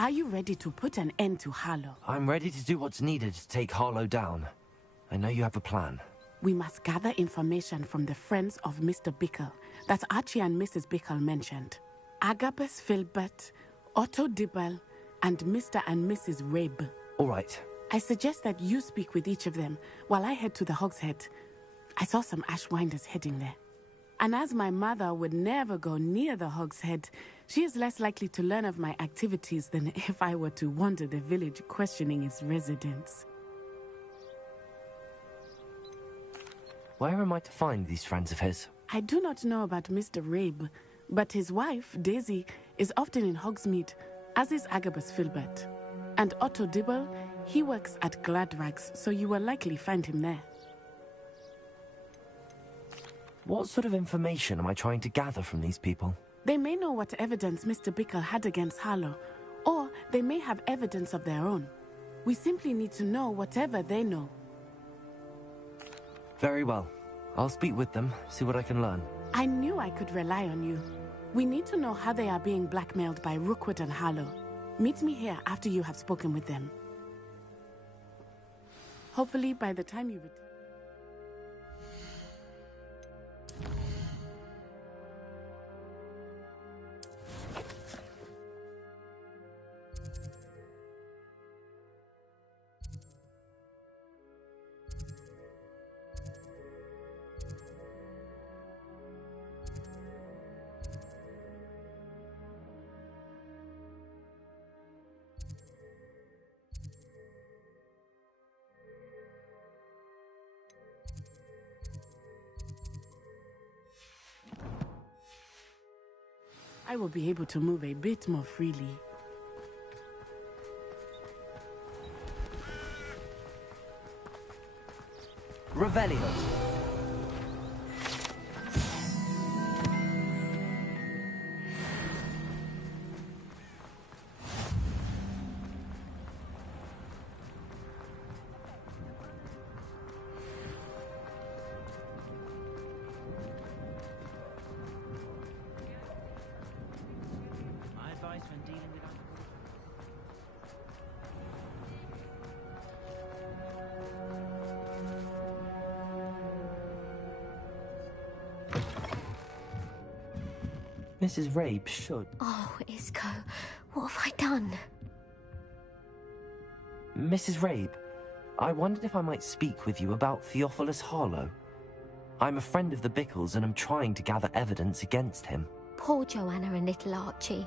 Are you ready to put an end to Harlow? I'm ready to do what's needed to take Harlow down. I know you have a plan. We must gather information from the friends of Mr. Bickle that Archie and Mrs. Bickle mentioned. Agabus Filbert, Otto Dibble, and Mr. and Mrs. Rabe. All right. I suggest that you speak with each of them while I head to the Hogshead. I saw some Ashwinders heading there. And as my mother would never go near the Hogshead, she is less likely to learn of my activities than if I were to wander the village questioning its residents. Where am I to find these friends of his? I do not know about Mr. Rabe, but his wife, Daisy, is often in Hogsmeade, as is Agabus Filbert. And Otto Dibble, he works at Gladrags, so you will likely find him there. What sort of information am I trying to gather from these people? They may know what evidence Mr. Bickle had against Harlow, or they may have evidence of their own. We simply need to know whatever they know. Very well. I'll speak with them, see what I can learn. I knew I could rely on you. We need to know how they are being blackmailed by Rookwood and Harlow. Meet me here after you have spoken with them. Hopefully by the time you return. I will be able to move a bit more freely. Revelio. Mrs. Rabe should. Oh, Isco, what have I done? Mrs. Rabe, I wondered if I might speak with you about Theophilus Harlow. I'm a friend of the Bickles and I'm trying to gather evidence against him. Poor Joanna and little Archie.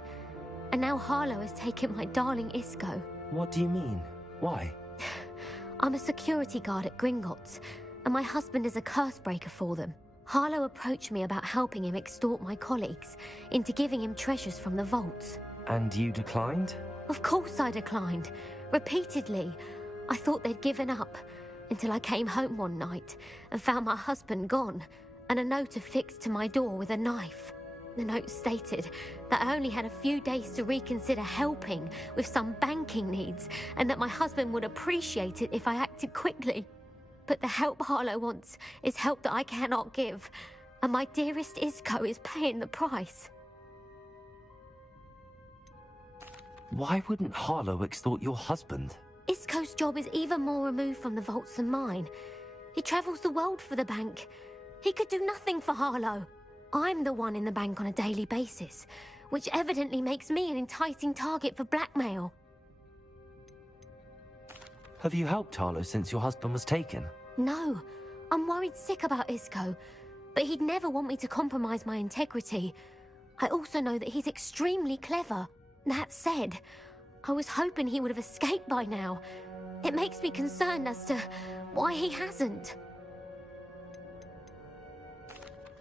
And now Harlow has taken my darling Isco. What do you mean? Why? I'm a security guard at Gringotts, and my husband is a curse breaker for them. Harlow approached me about helping him extort my colleagues into giving him treasures from the vaults. And you declined? Of course I declined. Repeatedly. I thought they'd given up, until I came home one night and found my husband gone, and a note affixed to my door with a knife. The note stated that I only had a few days to reconsider helping with some banking needs, and that my husband would appreciate it if I acted quickly. But the help Harlow wants is help that I cannot give, and my dearest Isco is paying the price. Why wouldn't Harlow extort your husband? Isco's job is even more removed from the vaults than mine. He travels the world for the bank. He could do nothing for Harlow. I'm the one in the bank on a daily basis, which evidently makes me an enticing target for blackmail. Have you helped Harlow since your husband was taken? No, I'm worried sick about Isco, but he'd never want me to compromise my integrity. I also know that he's extremely clever. That said, I was hoping he would have escaped by now. It makes me concerned as to why he hasn't.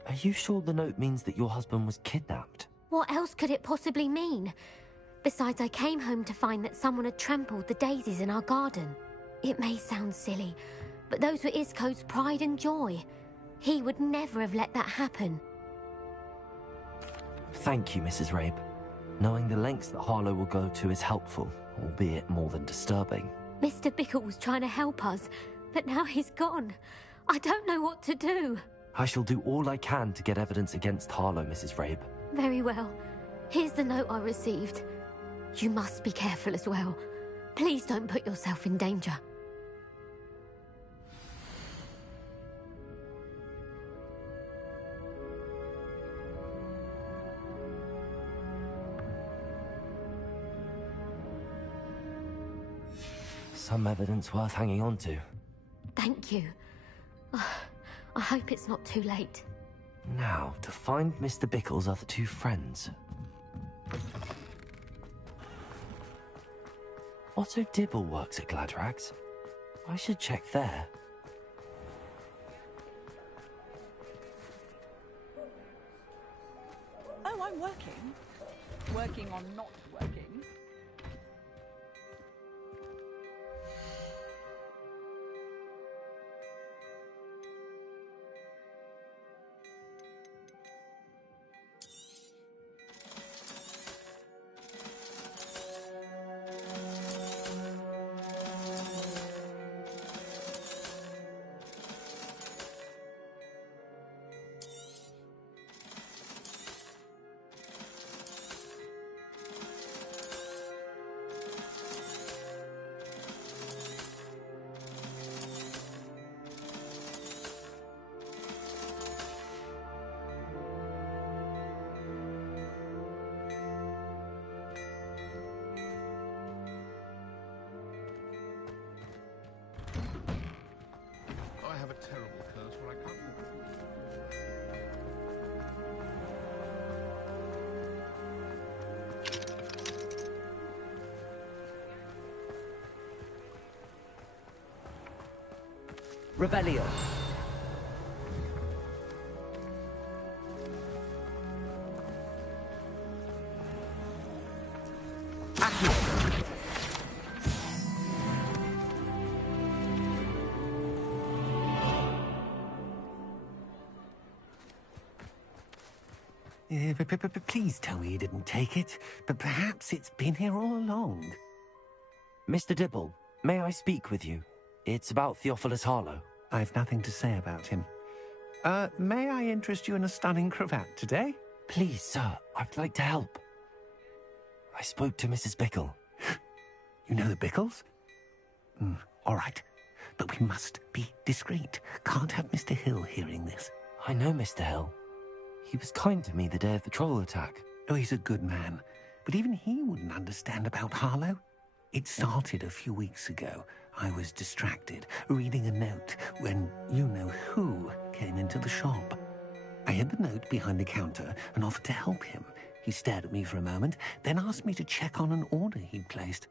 Are you sure the note means that your husband was kidnapped? What else could it possibly mean? Besides, I came home to find that someone had trampled the daisies in our garden. It may sound silly, but those were Isco's pride and joy. He would never have let that happen. Thank you, Mrs. Rabe. Knowing the lengths that Harlow will go to is helpful, albeit more than disturbing. Mr. Bickle was trying to help us, but now he's gone. I don't know what to do. I shall do all I can to get evidence against Harlow, Mrs. Rabe. Very well. Here's the note I received. You must be careful as well. Please don't put yourself in danger. Some evidence worth hanging on to. Thank you. I hope it's not too late. Now, to find Mr. Bickle's other two friends. Otto Dibble works at Gladrags. I should check there. Oh, I'm working. Working on not working. I have a terrible curse where I can't... Revelio. Please tell me you didn't take it, but perhaps it's been here all along. Mr. Dibble, may I speak with you? It's about Theophilus Harlow. I've nothing to say about him. May I interest you in a stunning cravat today? Please, sir, I'd like to help. I spoke to Mrs. Bickle. You know the Bickles? All right, but we must be discreet. Can't have Mr. Hill hearing this. I know Mr. Hill. He was kind to me the day of the troll attack. Oh, he's a good man, but even he wouldn't understand about Harlow. It started a few weeks ago. I was distracted, reading a note, when you-know-who came into the shop. I hid the note behind the counter and offered to help him. He stared at me for a moment, then asked me to check on an order he'd placed.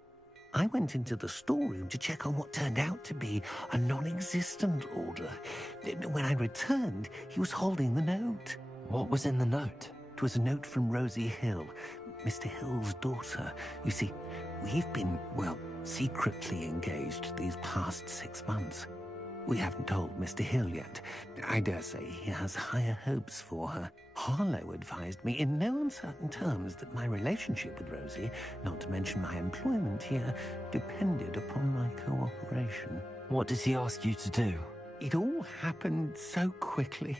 I went into the storeroom to check on what turned out to be a non-existent order. When I returned, he was holding the note. What was in the note? It was a note from Rosie Hill, Mr. Hill's daughter. You see, we've been, well, secretly engaged these past 6 months. We haven't told Mr. Hill yet. I dare say he has higher hopes for her. Harlow advised me in no uncertain terms that my relationship with Rosie, not to mention my employment here, depended upon my cooperation. What does he ask you to do? It all happened so quickly.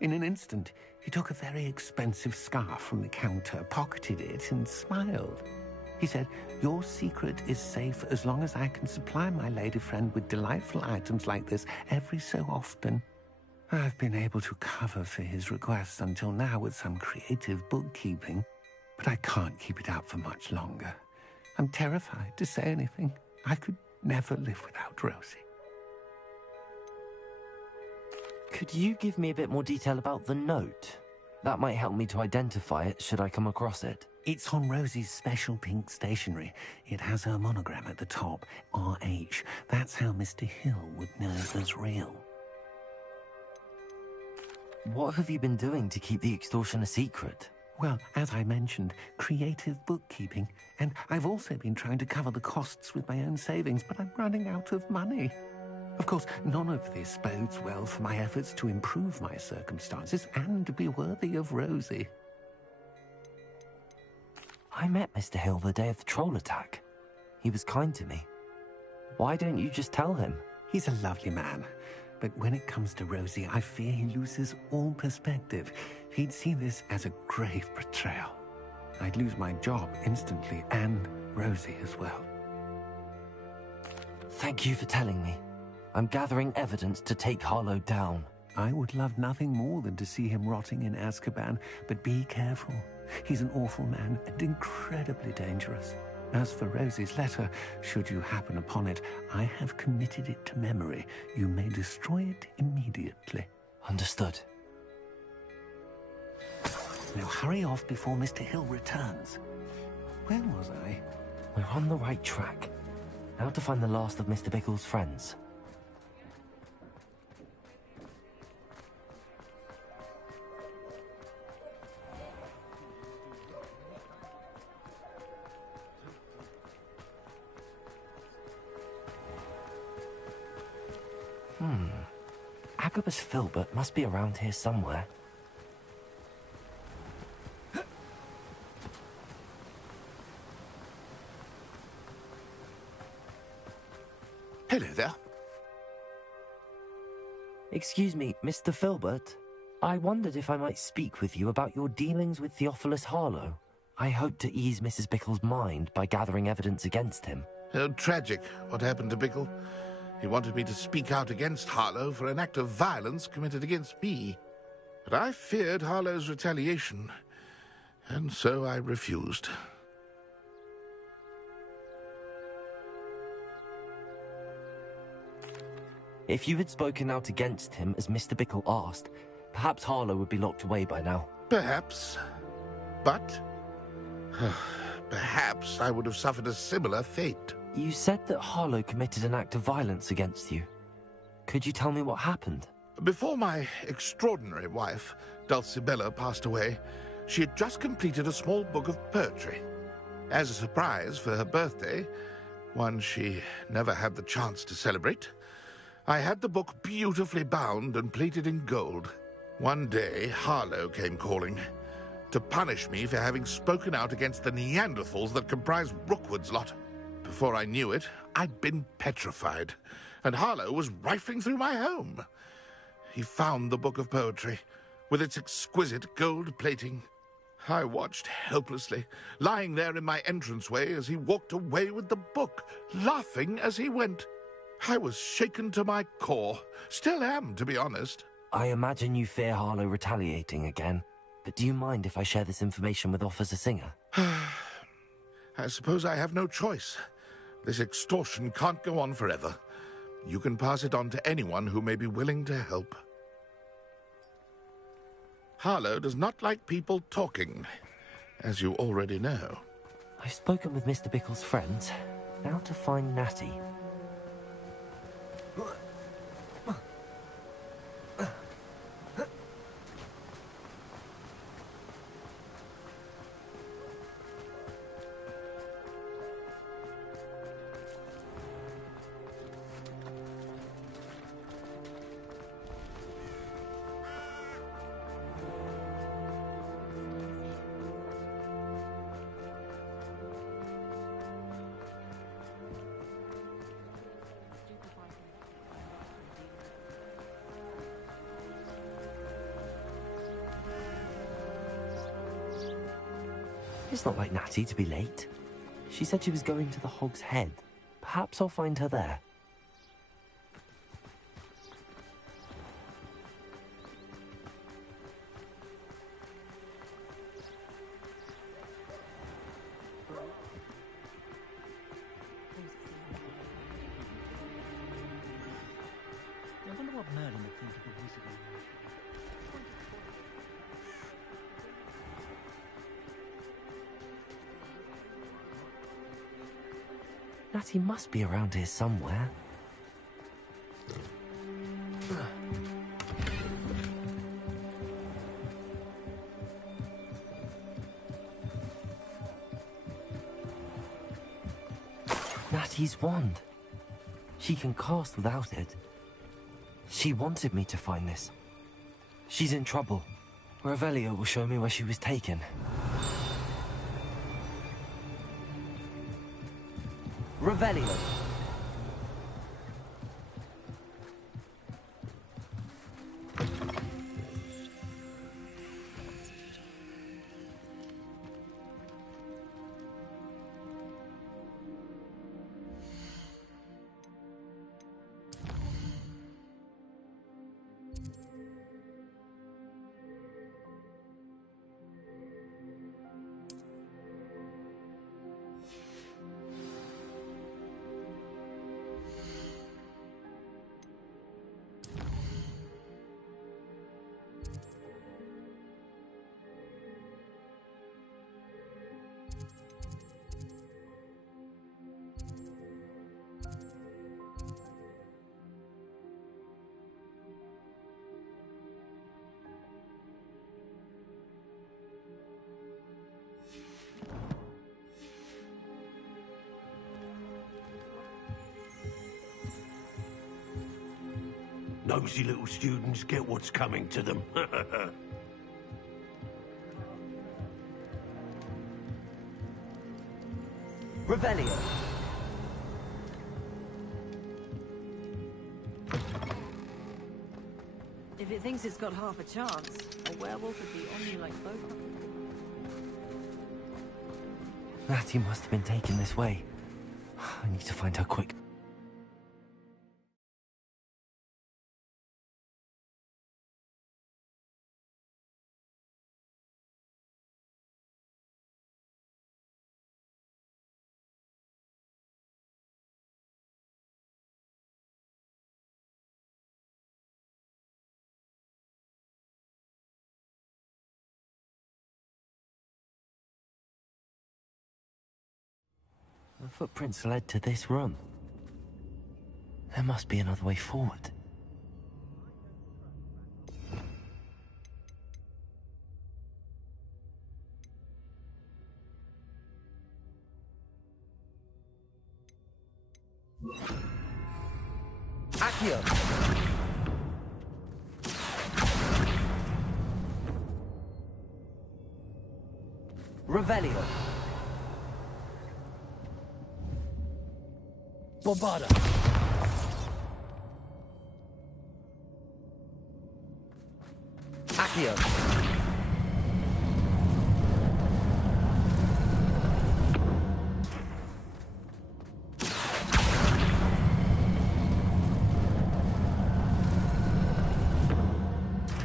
In an instant, he took a very expensive scarf from the counter, pocketed it, and smiled. He said, "Your secret is safe as long as I can supply my lady friend with delightful items like this every so often." I've been able to cover for his requests until now with some creative bookkeeping, but I can't keep it up for much longer. I'm terrified to say anything. I could never live without Rosie. Could you give me a bit more detail about the note? That might help me to identify it should I come across it. It's on Rosie's special pink stationery. It has her monogram at the top, RH. That's how Mr. Hill would know it was real. What have you been doing to keep the extortion a secret? Well, as I mentioned, creative bookkeeping. And I've also been trying to cover the costs with my own savings, but I'm running out of money. Of course, none of this bodes well for my efforts to improve my circumstances and be worthy of Rosie. I met Mr. Hill the day of the troll attack. He was kind to me. Why don't you just tell him? He's a lovely man. But when it comes to Rosie, I fear he loses all perspective. He'd see this as a grave betrayal. I'd lose my job instantly, and Rosie as well. Thank you for telling me. I'm gathering evidence to take Harlow down. I would love nothing more than to see him rotting in Azkaban, but be careful. He's an awful man and incredibly dangerous. As for Rosie's letter, should you happen upon it, I have committed it to memory. You may destroy it immediately. Understood. Now hurry off before Mr. Hill returns. Where was I? We're on the right track. Now to find the last of Mr. Bickle's friends. Agabus Filbert must be around here somewhere. Hello there. Excuse me, Mr. Filbert. I wondered if I might speak with you about your dealings with Theophilus Harlow. I hope to ease Mrs. Bickle's mind by gathering evidence against him. Oh, tragic what happened to Bickle. He wanted me to speak out against Harlow for an act of violence committed against me. But I feared Harlow's retaliation, and so I refused. If you had spoken out against him as Mr. Bickle asked, perhaps Harlow would be locked away by now. Perhaps. But perhaps I would have suffered a similar fate. You said that Harlow committed an act of violence against you. Could you tell me what happened? Before my extraordinary wife, Dulcibella, passed away, she had just completed a small book of poetry. As a surprise for her birthday, one she never had the chance to celebrate, I had the book beautifully bound and plated in gold. One day, Harlow came calling to punish me for having spoken out against the Neanderthals that comprise Rookwood's lot. Before I knew it, I'd been petrified, and Harlow was rifling through my home. He found the book of poetry, with its exquisite gold plating. I watched helplessly, lying there in my entranceway as he walked away with the book, laughing as he went. I was shaken to my core. Still am, to be honest. I imagine you fear Harlow retaliating again, but do you mind if I share this information with Officer Singer? I suppose I have no choice. This extortion can't go on forever. You can pass it on to anyone who may be willing to help. Harlow does not like people talking, as you already know. I've spoken with Mr. Bickle's friends. Now to find Natty. It's not like Natty to be late. She said she was going to the Hog's Head. Perhaps I'll find her there. I wonder what Merlin would think of the wizard. Natty must be around here somewhere. Natty's wand. She can cast without it. She wanted me to find this. She's in trouble. Revelio will show me where she was taken. Revelio. Nosy little students get what's coming to them. Revelio. If it thinks it's got half a chance, a werewolf would be on you like both. Natty must have been taken this way. I need to find her quick. The footprints led to this room. There must be another way forward. Accio! Revelio! Bombarda! Accio!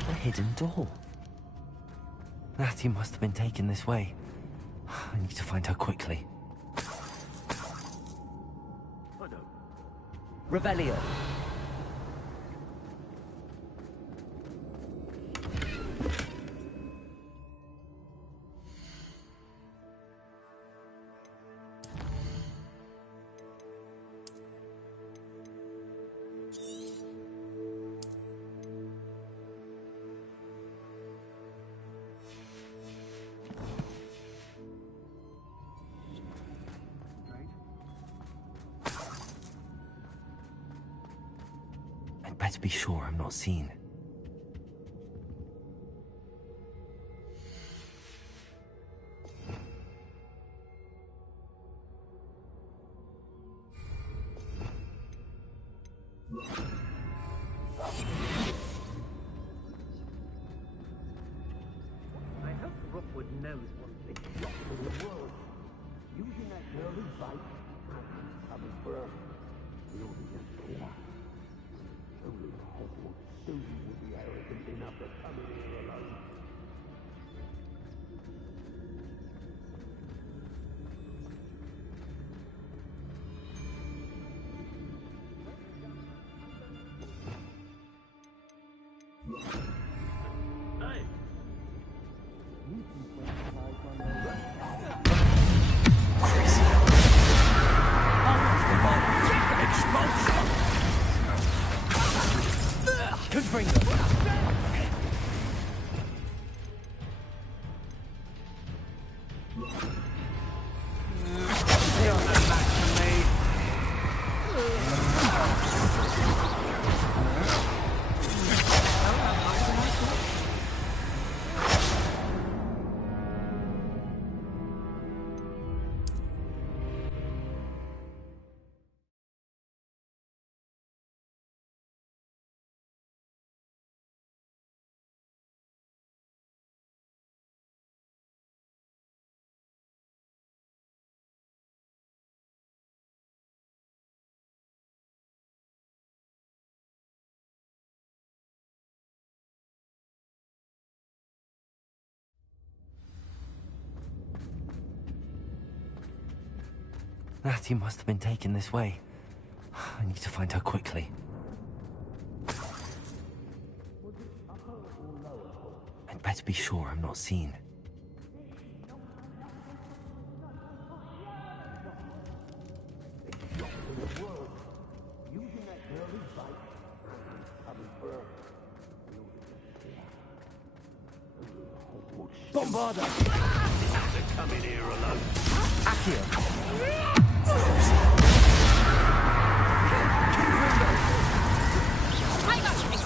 A hidden door. Natty must have been taken this way. I need to find her quickly. Revelio. Better be sure I'm not seen. I hope Rookwood knows one thing. Rock in the world. Using that early bite. Coming for us. We ought to just kill her. Only Hogwarts Susan would be arrogant enough to come in here alone. Hey! Natty must have been taken this way. I need to find her quickly. I'd better be sure I'm not seen. Bombarda! To come in here alone. Accio! I got you!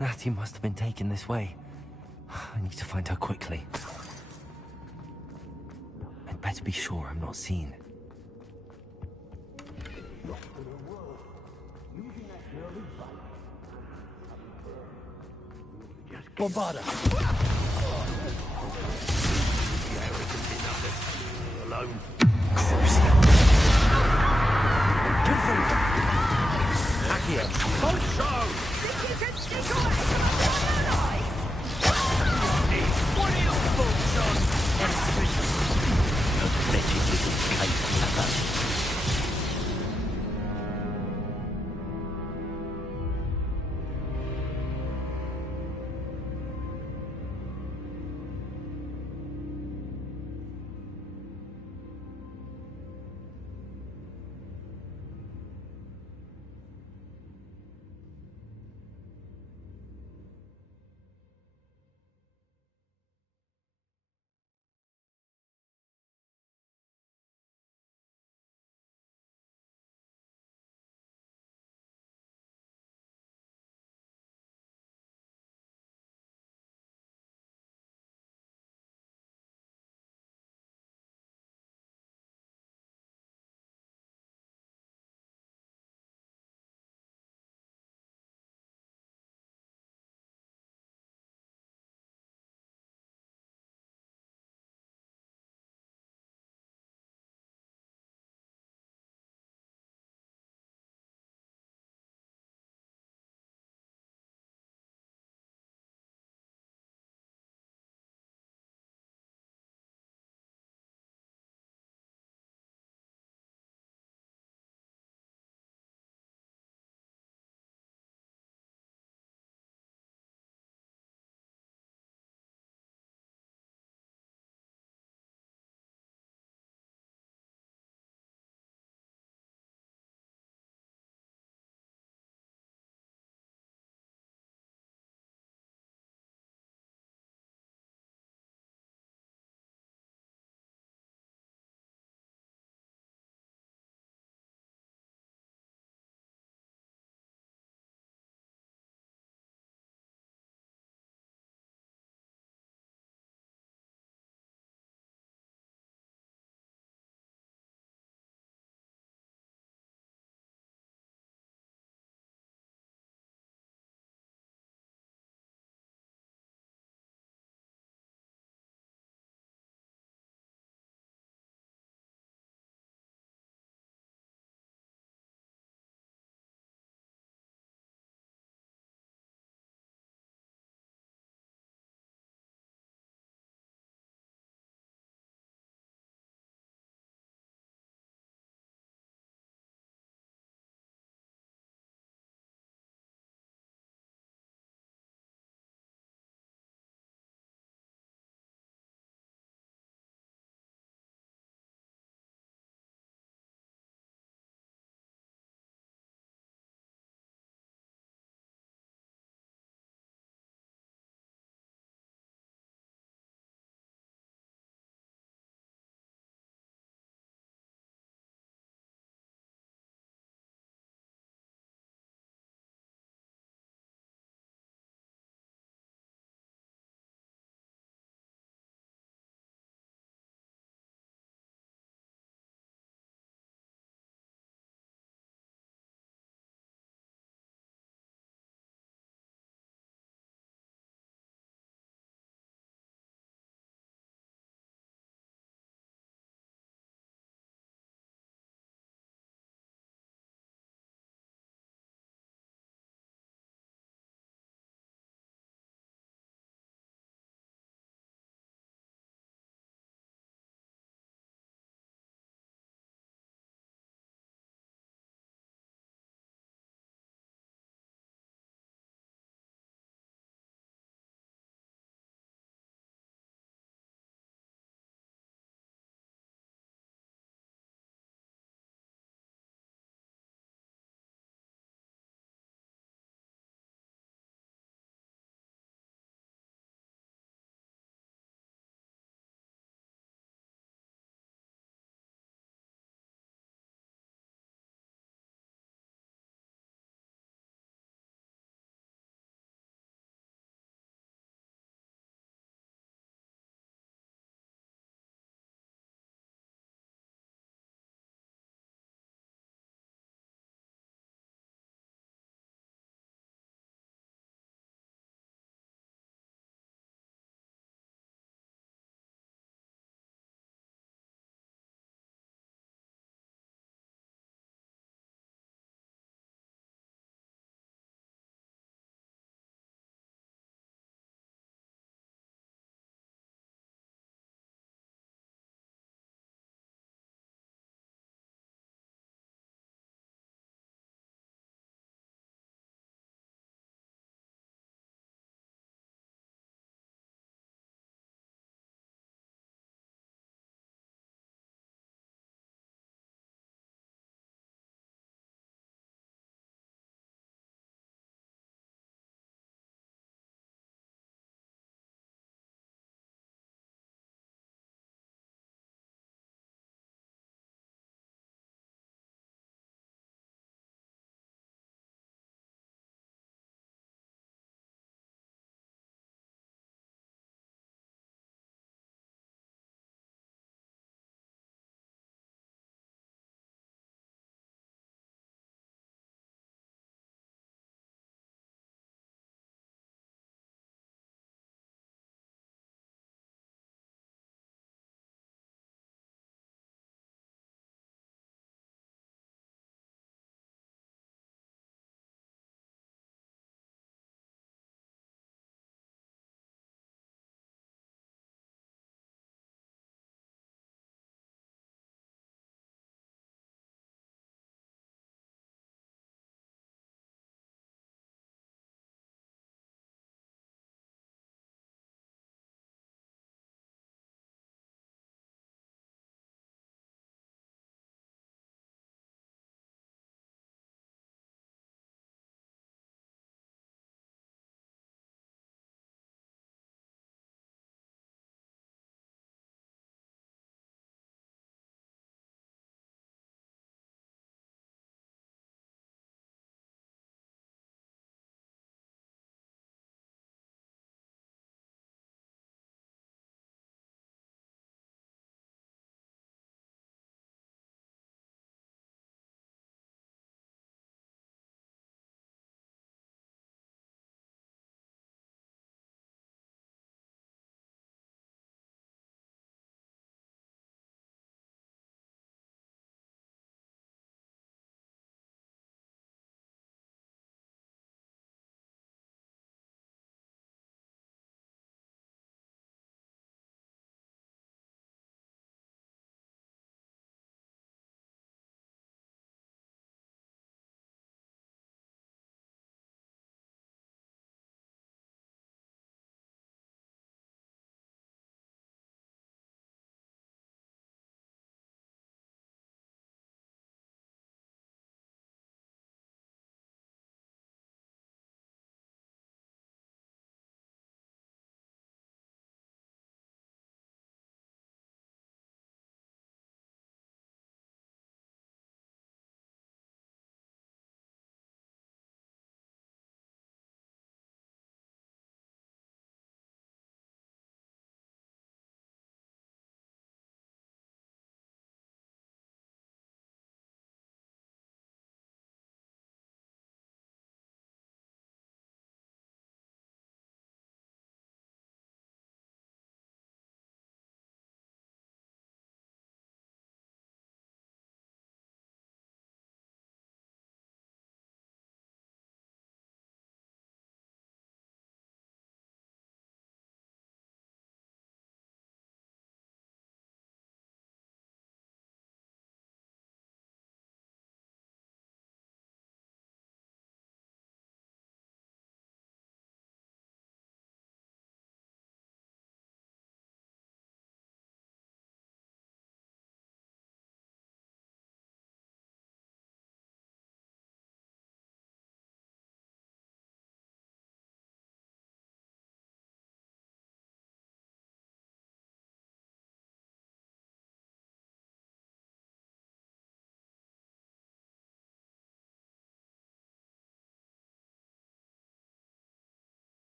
Natty must have been taken this way. I need to find her quickly. I'd better be sure I'm not seen. Bombarda! Alone. Accio! Hold show! You can sneak away from us! What are your thoughts on exhibition? Wretched little cave.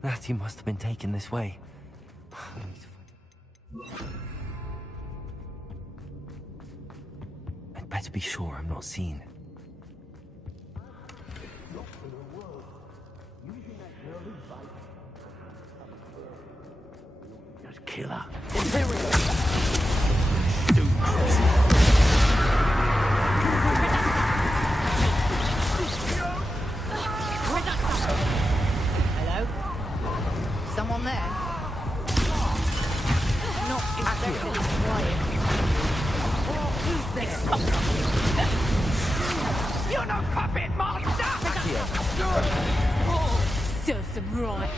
Natty must have been taken this way. I'd better be sure I'm not seen. Just kill her. Hello? Someone there? Not especially quiet. Who's there? You're no puppet master! Serves them right.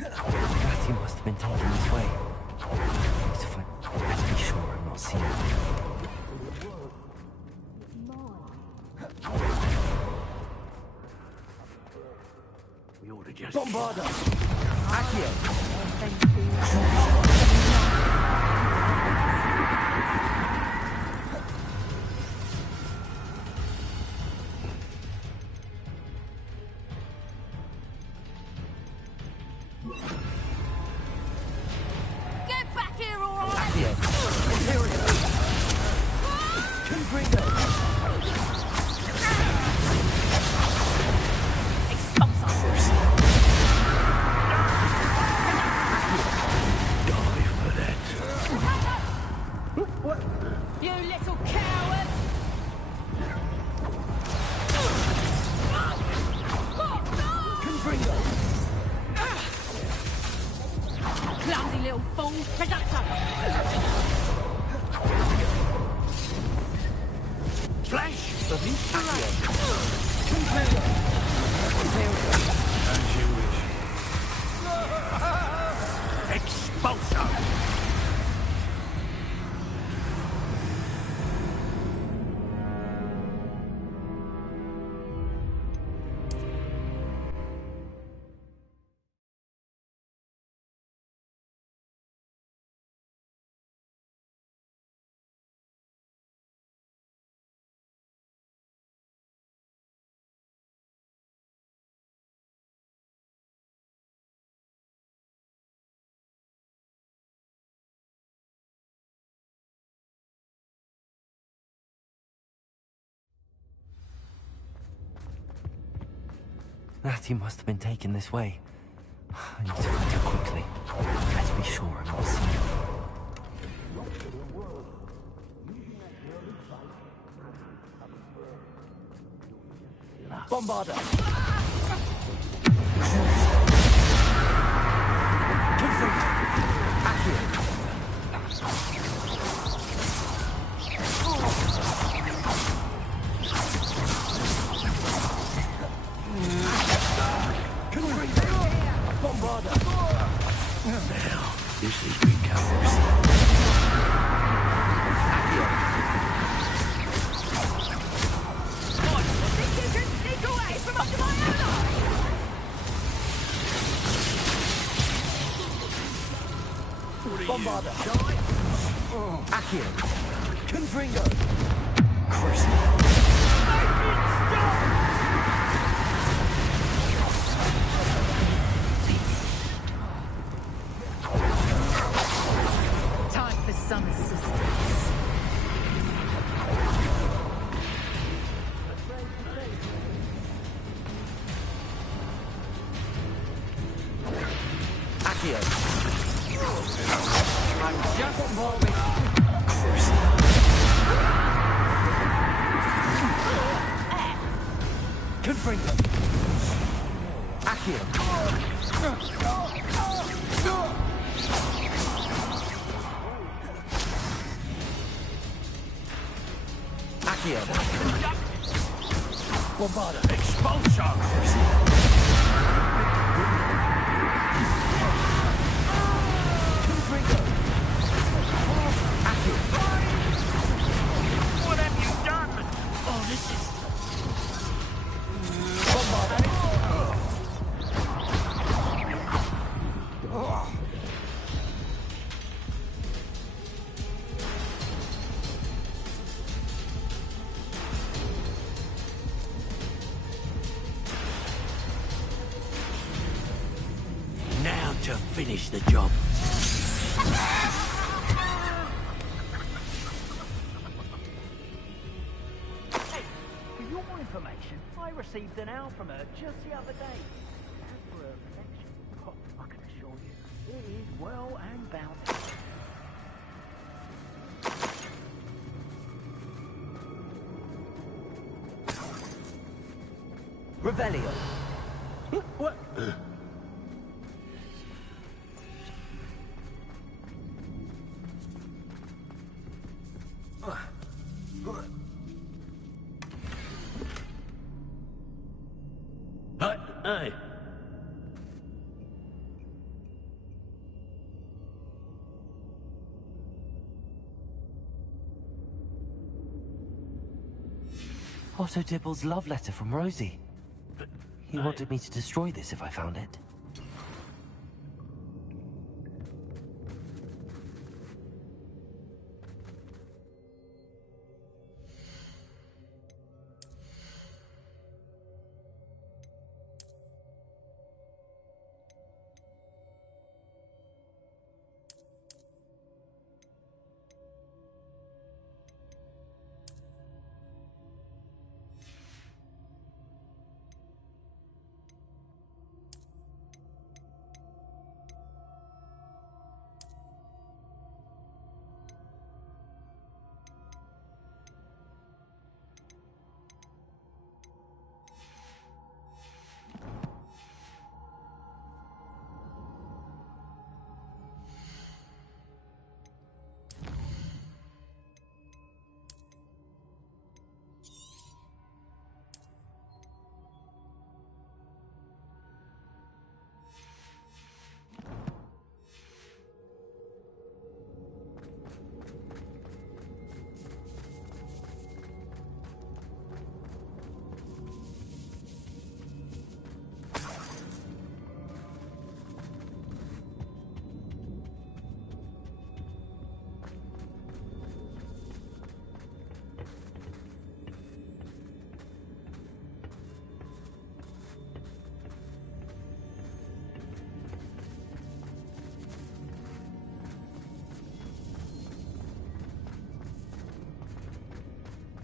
Natty must have been taken this way. I'd better be sure I'm not seen. We ought to just... Bombarda! Get back here, all right? You little coward! Clumsy little fool! Reductor! Flash of inspiration! As you wish. Expulso! Natty must have been taken this way. I need to find her quickly. I'd better be sure I'm not seen. Bombarda! Now, this is big covers. Think you can sneak away from under my own eyes? Bombarda! Accio! Confringo! Curse! Time for some assistance. Accio! I'm just warming up. Confringo! Accio! Accio! Bombarda! Expulsion! What have you done? Oh, this is... Now to finish the job. Hey, for your information, I received an owl from her just the other day. As for her protection, oh, I can assure you, it is well and bountiful. Revelio. What? Hey. Otto Dibble's love letter from Rosie. He wanted me to destroy this if I found it.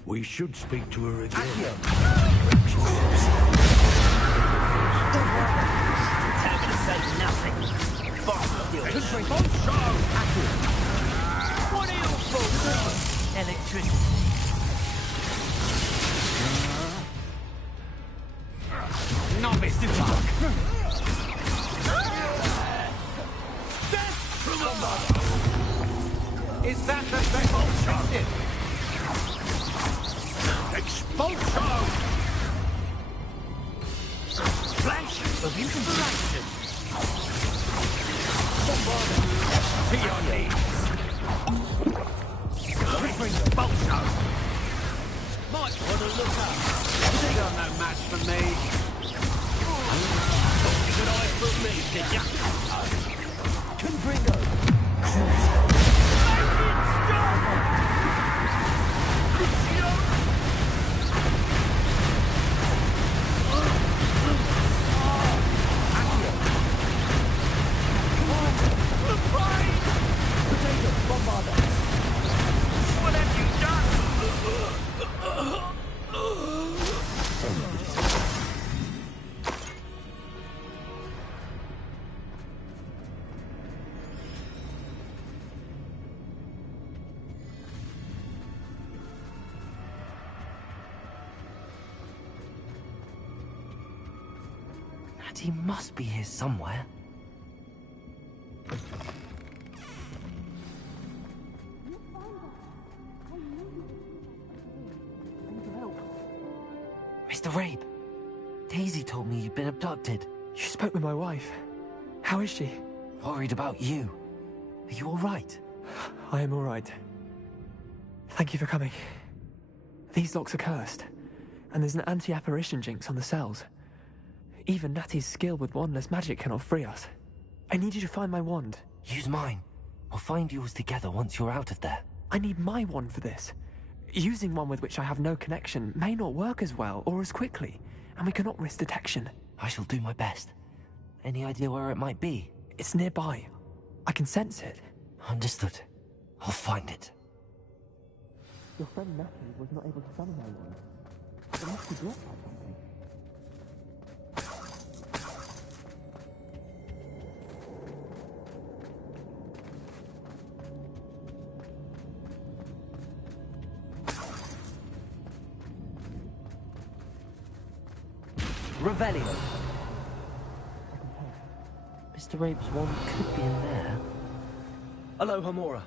We should speak to her again. Tell me to say nothing. What are you for? Electricity. Novice to talk. Is that the thing? Expulsion! Flash of inspiration! Bombarda! To your knees! Expulsion! Might want to look up. You got no match for me. Thought you could eye from me, did ya? Confringo! What have you done? He must be here somewhere. Mr. Mr. Rabe, Daisy told me you'd been abducted. You spoke with my wife. How is she? Worried about you. Are you all right? I am all right. Thank you for coming. These locks are cursed, and there's an anti-apparition jinx on the cells. Even Natty's skill with wandless magic cannot free us. I need you to find my wand. Use mine. We'll find yours together once you're out of there. I need my wand for this. Using one with which I have no connection may not work as well or as quickly, and we cannot risk detection. I shall do my best. Any idea where it might be? It's nearby. I can sense it. Understood. I'll find it. Your friend Natty was not able to summon my wand. It must be blocked by something. Revelio. Mr. Rabe's wand could be in there. Aloha, Mora.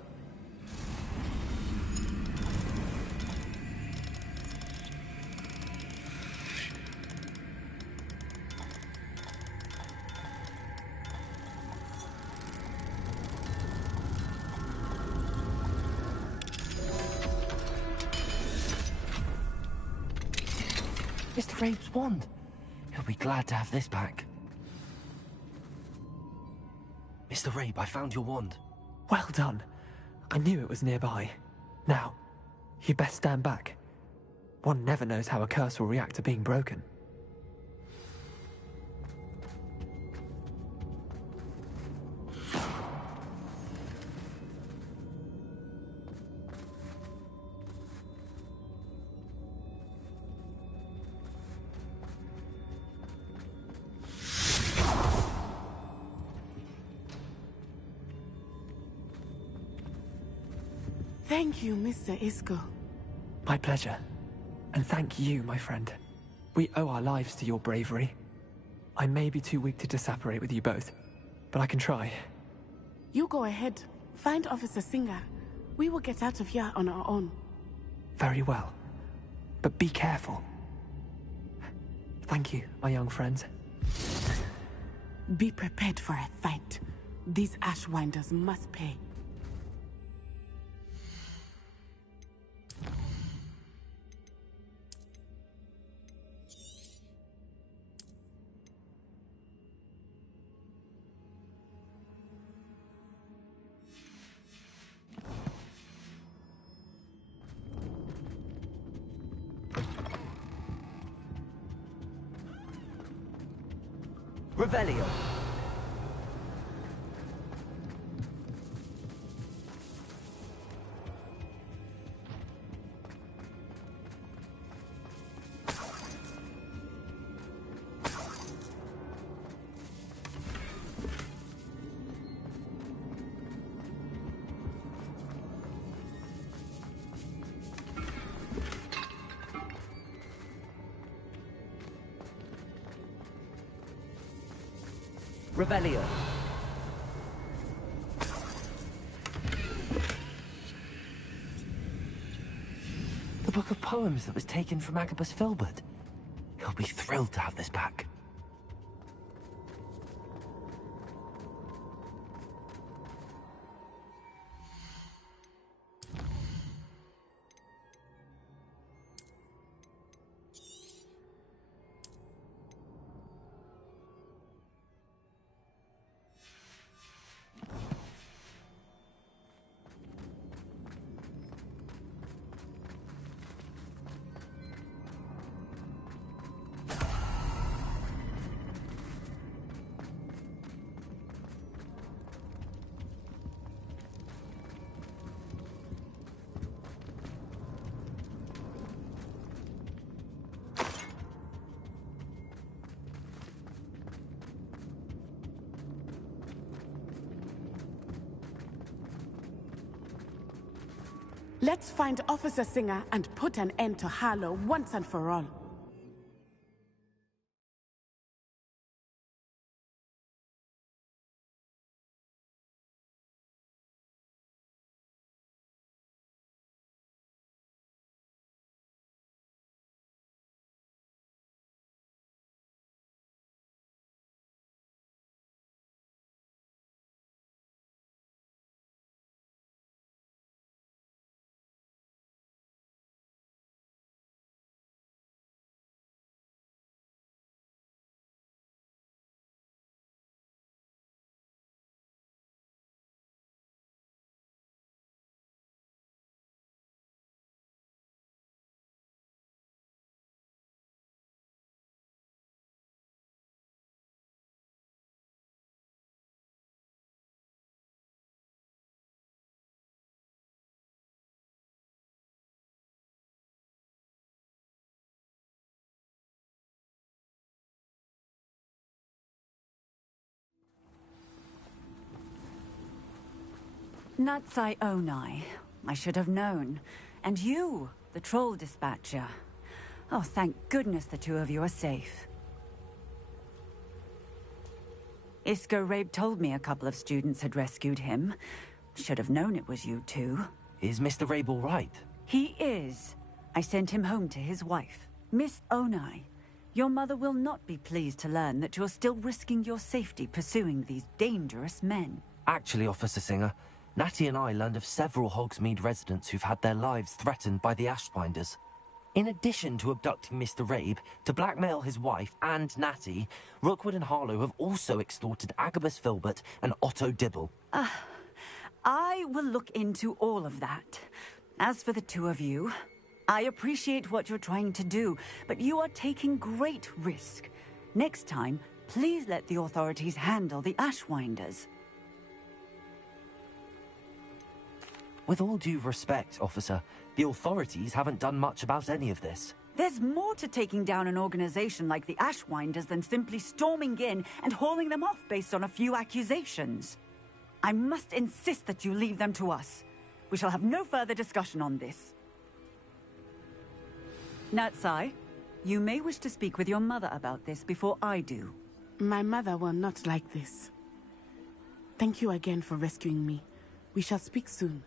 Mr. Rabe's wand. He'll be glad to have this back. Mr. Rabe, I found your wand. Well done. I knew it was nearby. Now, you best stand back. One never knows how a curse will react to being broken. Thank you, Mr. Isco. My pleasure. And thank you, my friend. We owe our lives to your bravery. I may be too weak to disapparate with you both, but I can try. You go ahead. Find Officer Singer. We will get out of here on our own. Very well. But be careful. Thank you, my young friends. Be prepared for a fight. These Ashwinders must pay. Revelio. Revelio. The book of poems that was taken from Agabus Filbert. He'll be thrilled to have this back. Let's find Officer Singer and put an end to Harlow once and for all. Natsai Onai. I should have known. And you, the troll dispatcher. Oh, thank goodness the two of you are safe. Isko Rabe told me a couple of students had rescued him. Should have known it was you two. Is Mr. Rabe all right? He is. I sent him home to his wife. Miss Onai, your mother will not be pleased to learn that you're still risking your safety pursuing these dangerous men. Actually, Officer Singer, Natty and I learned of several Hogsmeade residents who've had their lives threatened by the Ashbinders. In addition to abducting Mr. Rabe, to blackmail his wife and Natty, Rookwood and Harlow have also extorted Agabus Filbert and Otto Dibble. I will look into all of that. As for the two of you, I appreciate what you're trying to do, but you are taking great risk. Next time, please let the authorities handle the Ashwinders. With all due respect, officer, the authorities haven't done much about any of this. There's more to taking down an organization like the Ashwinders than simply storming in and hauling them off based on a few accusations. I must insist that you leave them to us. We shall have no further discussion on this. Natsai, you may wish to speak with your mother about this before I do. My mother will not like this. Thank you again for rescuing me. We shall speak soon.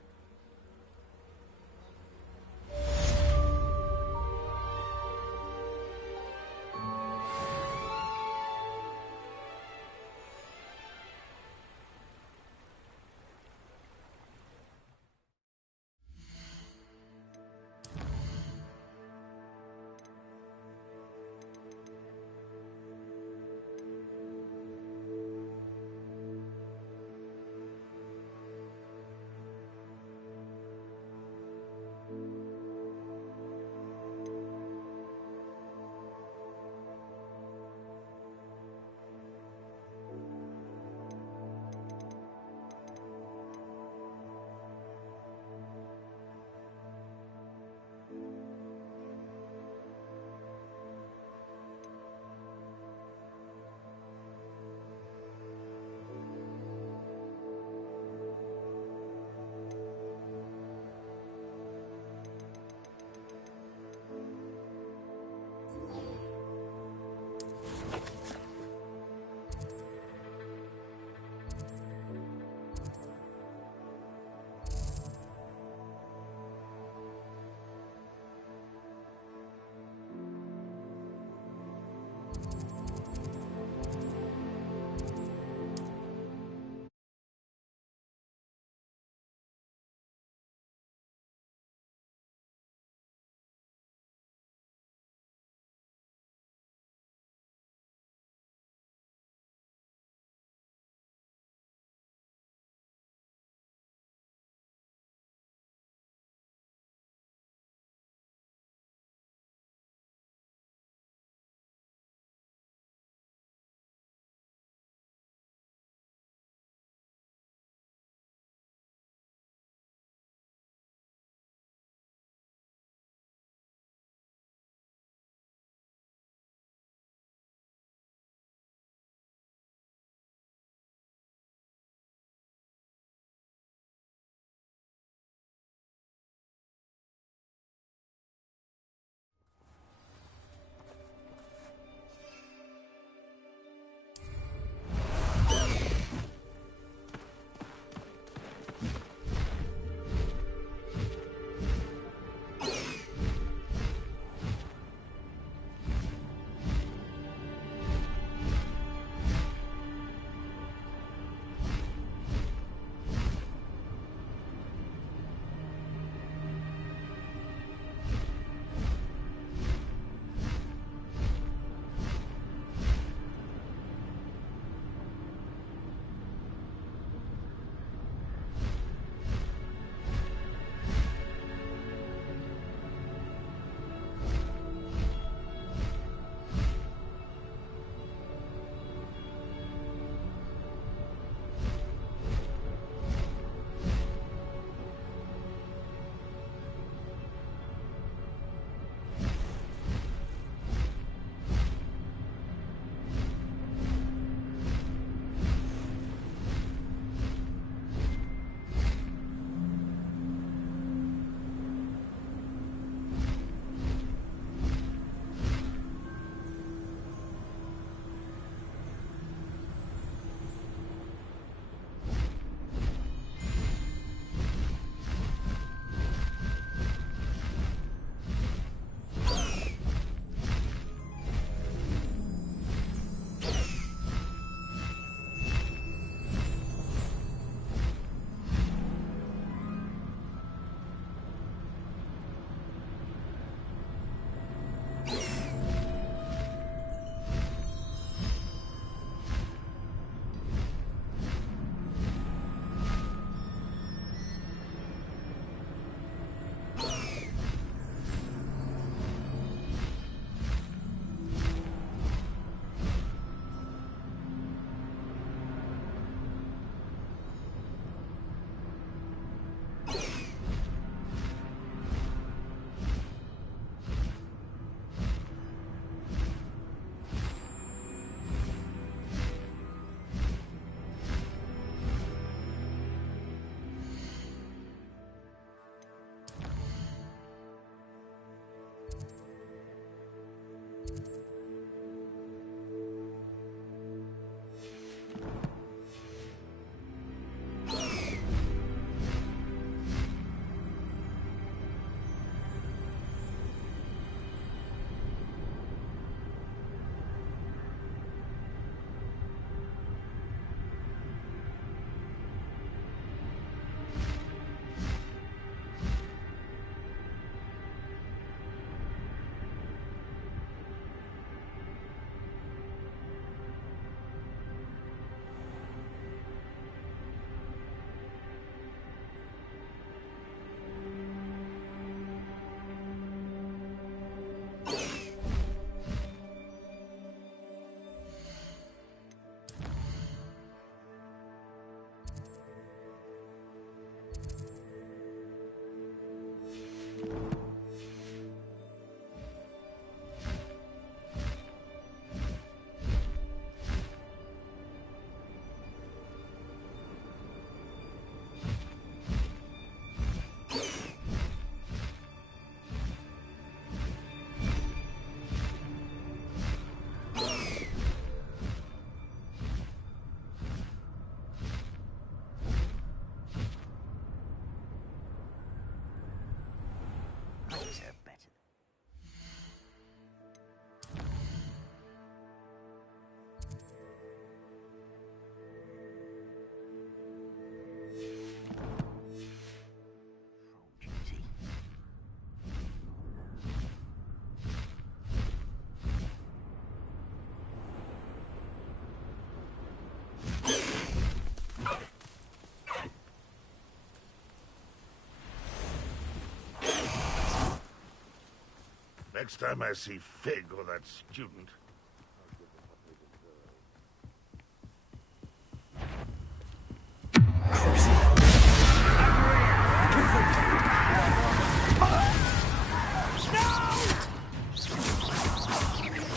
Next time I see Fig or that student...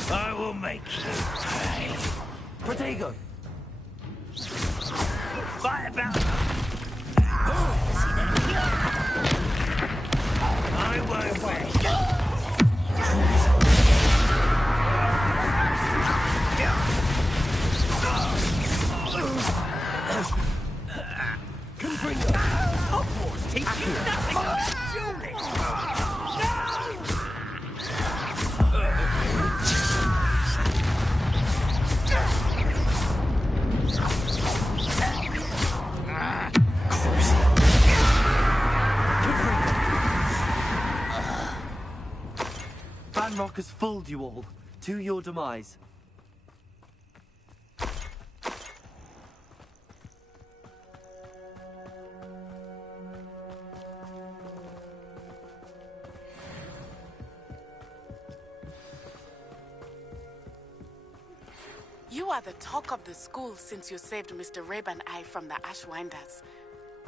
I will make you pay. Protego! Fight about... I won't wait. Hogwarts teach you nothing about dueling! Banrock has fooled you all, to your demise. You are the talk of the school since you saved Mr. Reb and I from the Ashwinders.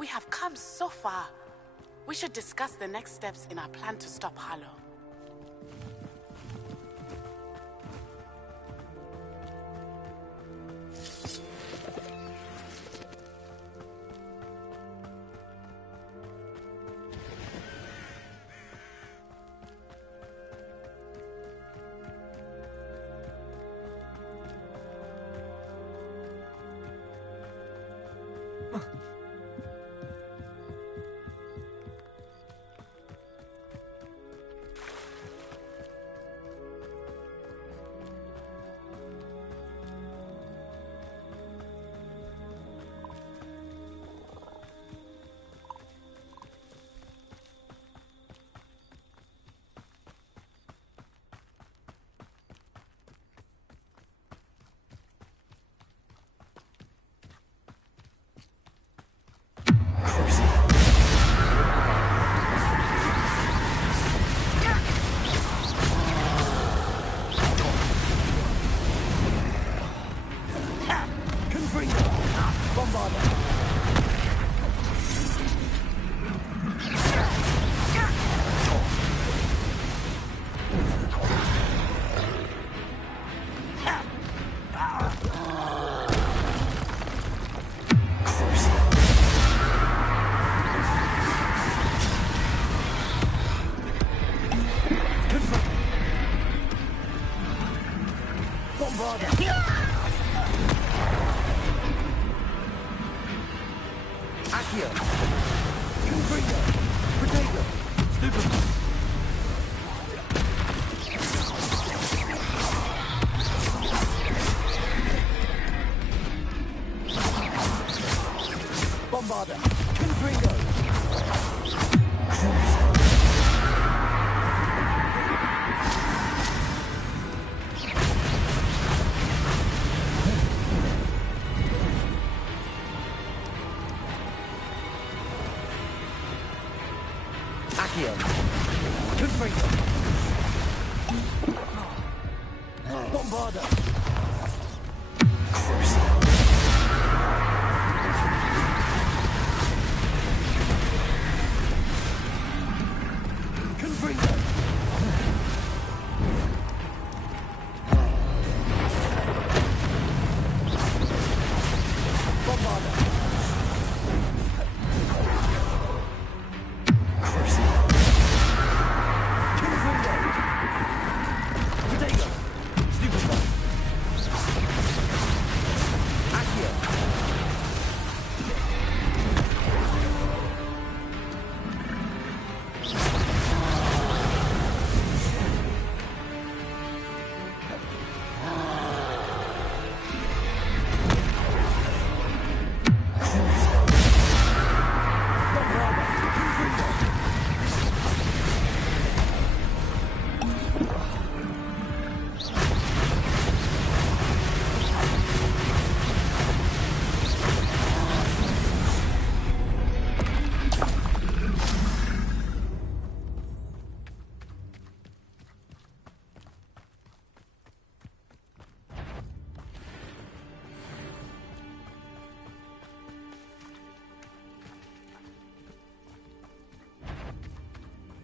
We have come so far. We should discuss the next steps in our plan to stop Harlow.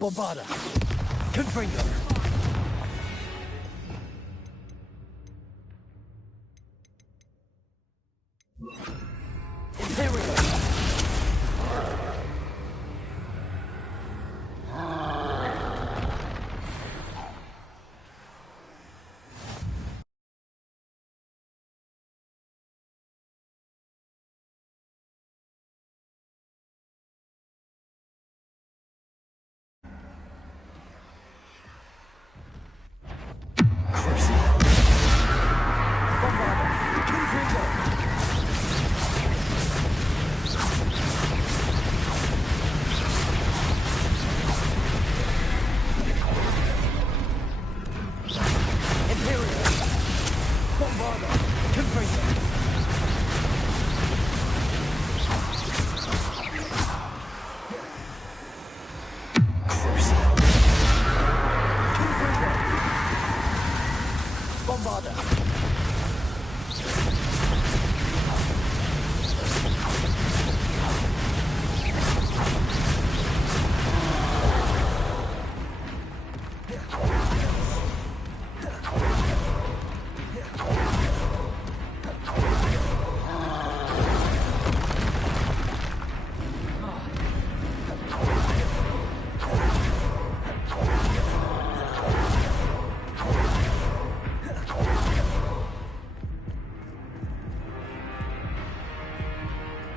Bombarda. Confringo. Imperial.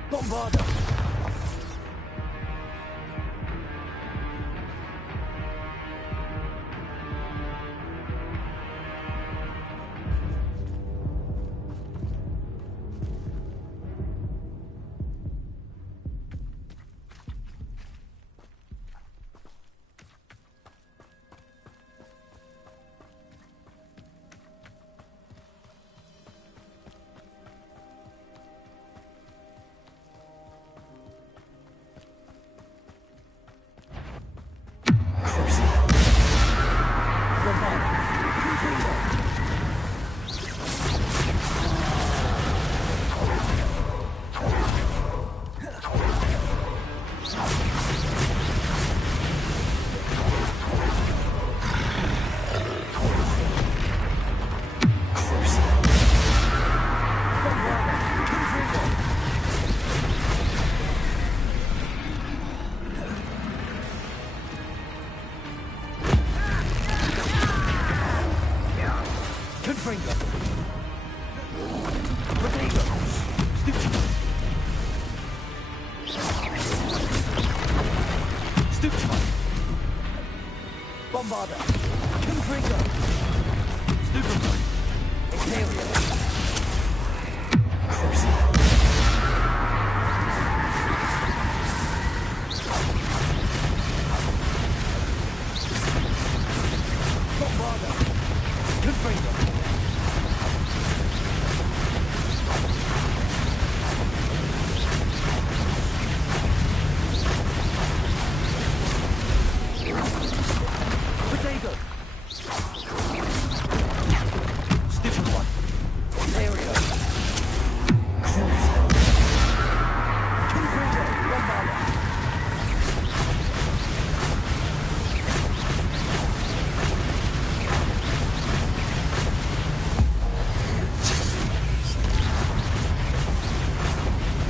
Bombarda! Bombarda! Confringo! Stupefy! Imperial!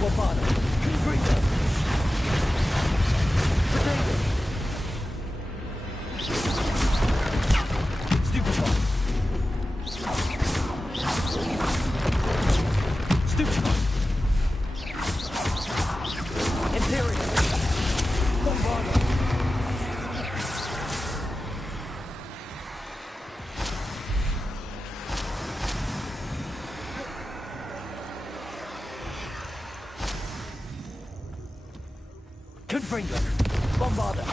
Bombarda! Confringo! Confringo! Bombarda!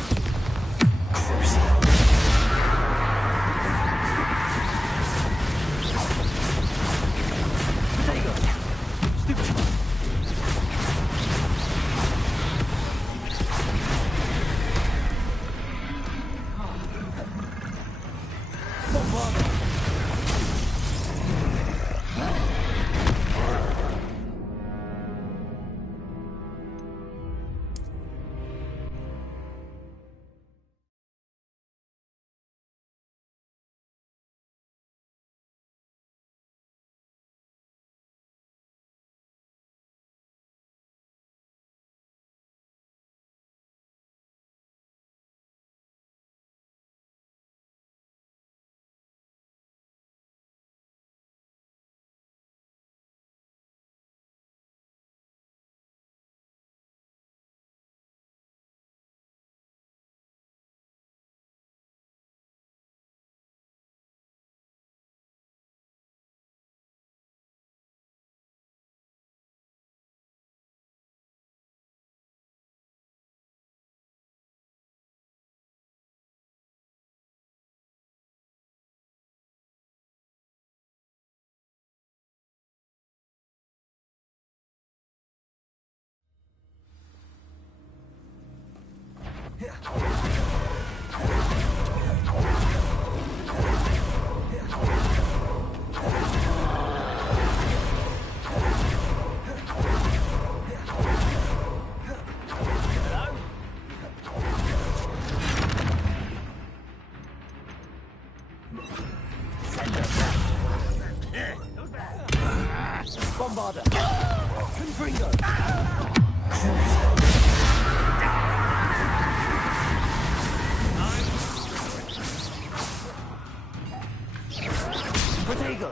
Potato! Stupid! Bombarda! Bombarder! Confringo! Protego!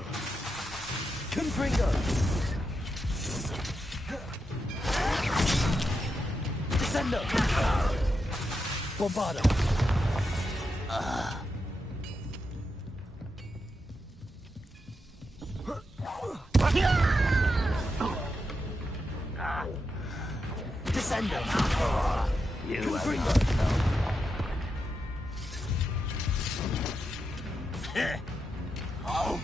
Confringo! Descendo! Bombarder! Descendo! Confringo! Oh,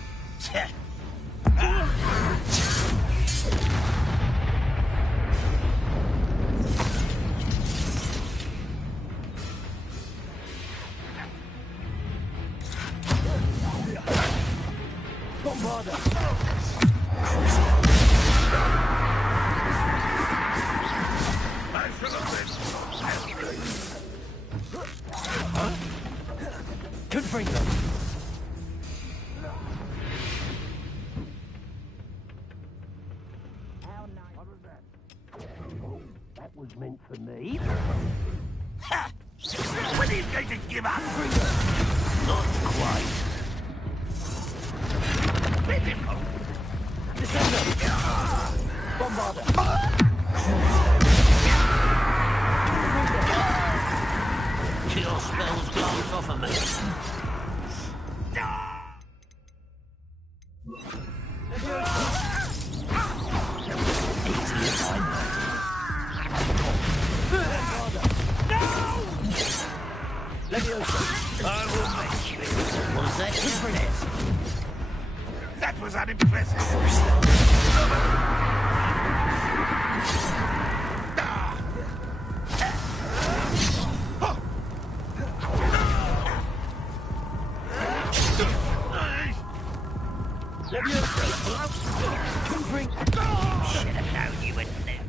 Bombarder! Confringo! that was meant for me. Ha! When are you going to give up? Not quite. Let him go. Descendo! Bombarder! Kill spells glance off of me. Easy as I know. Leviosa! I will make you. Was that impressive? That was unimpressive. Leviosa! Confringo! Should have known you went there.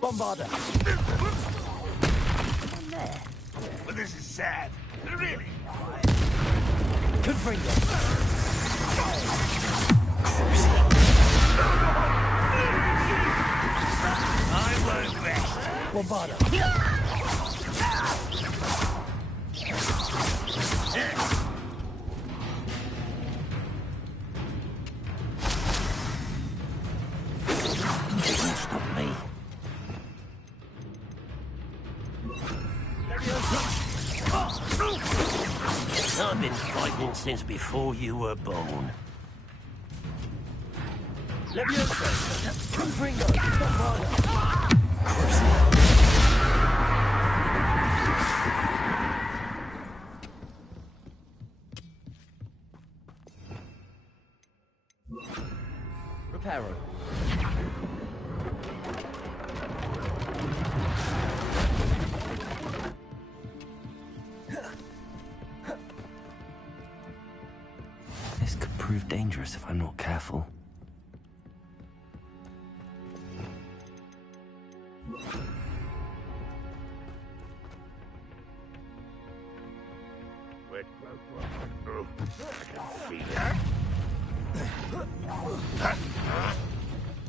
Bombarder! There. Well, this is sad. Really. Confringo! I won't rest. Bombarder! You won't stop me. I've been fighting since before you were born. Leviosa! Confringo! Bombarder! arrow. This could prove dangerous if I'm not careful.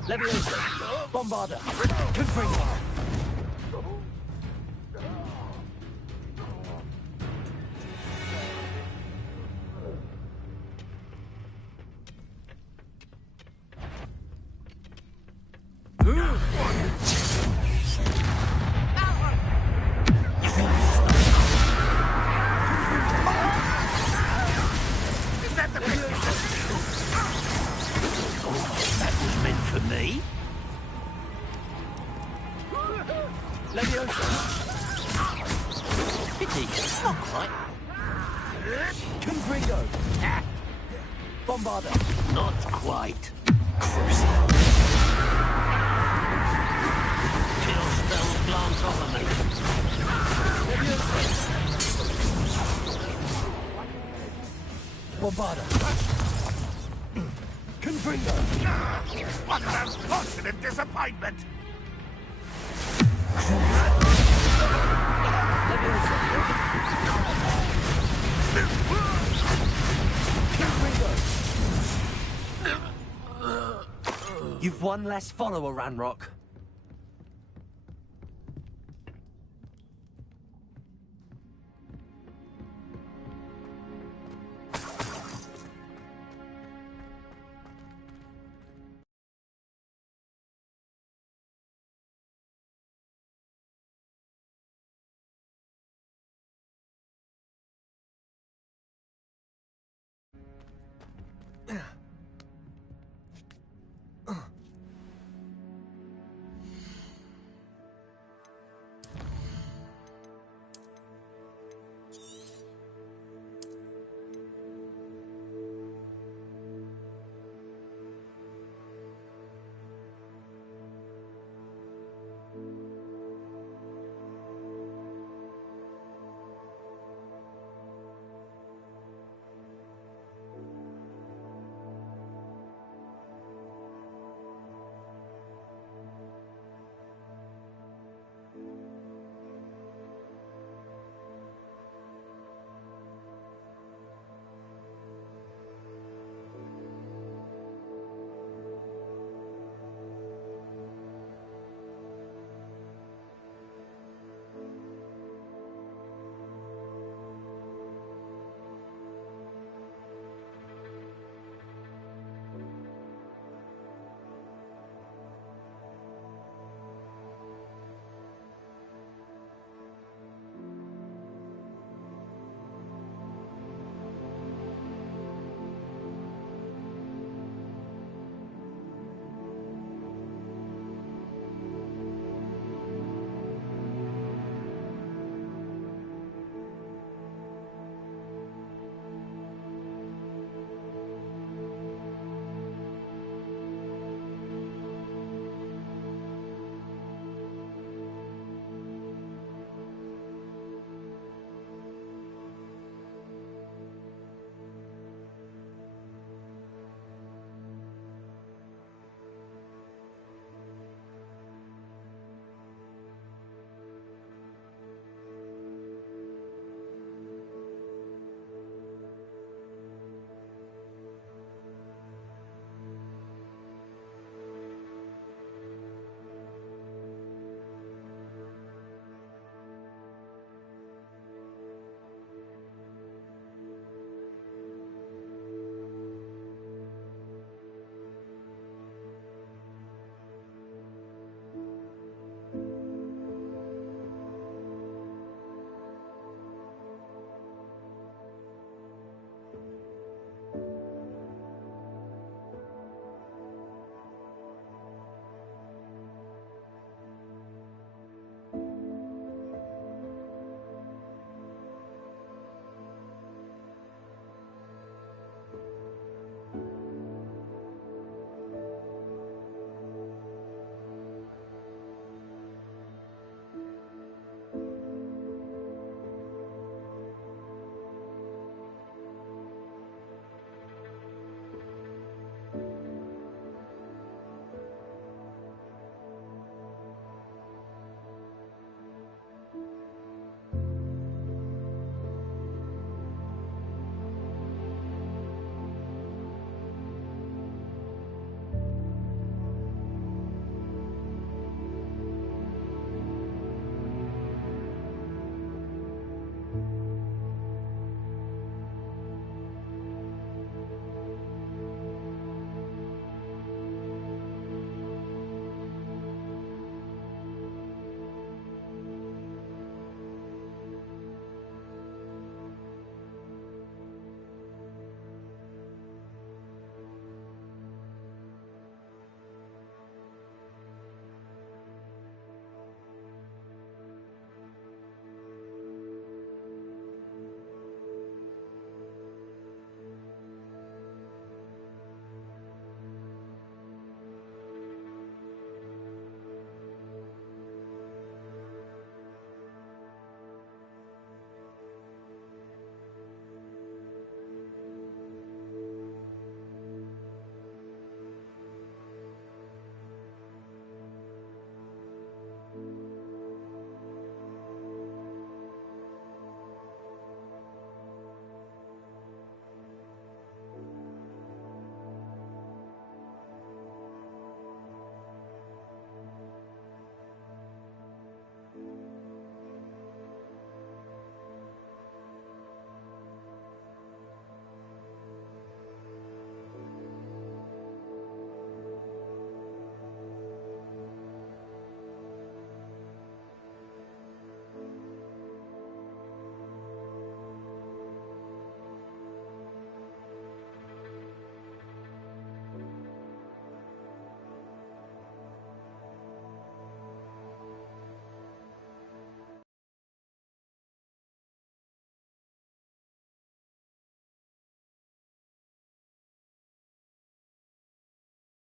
Leviosa! Bombarda! Confringo! What an unfortunate disappointment! You've one less follower, Ranrock.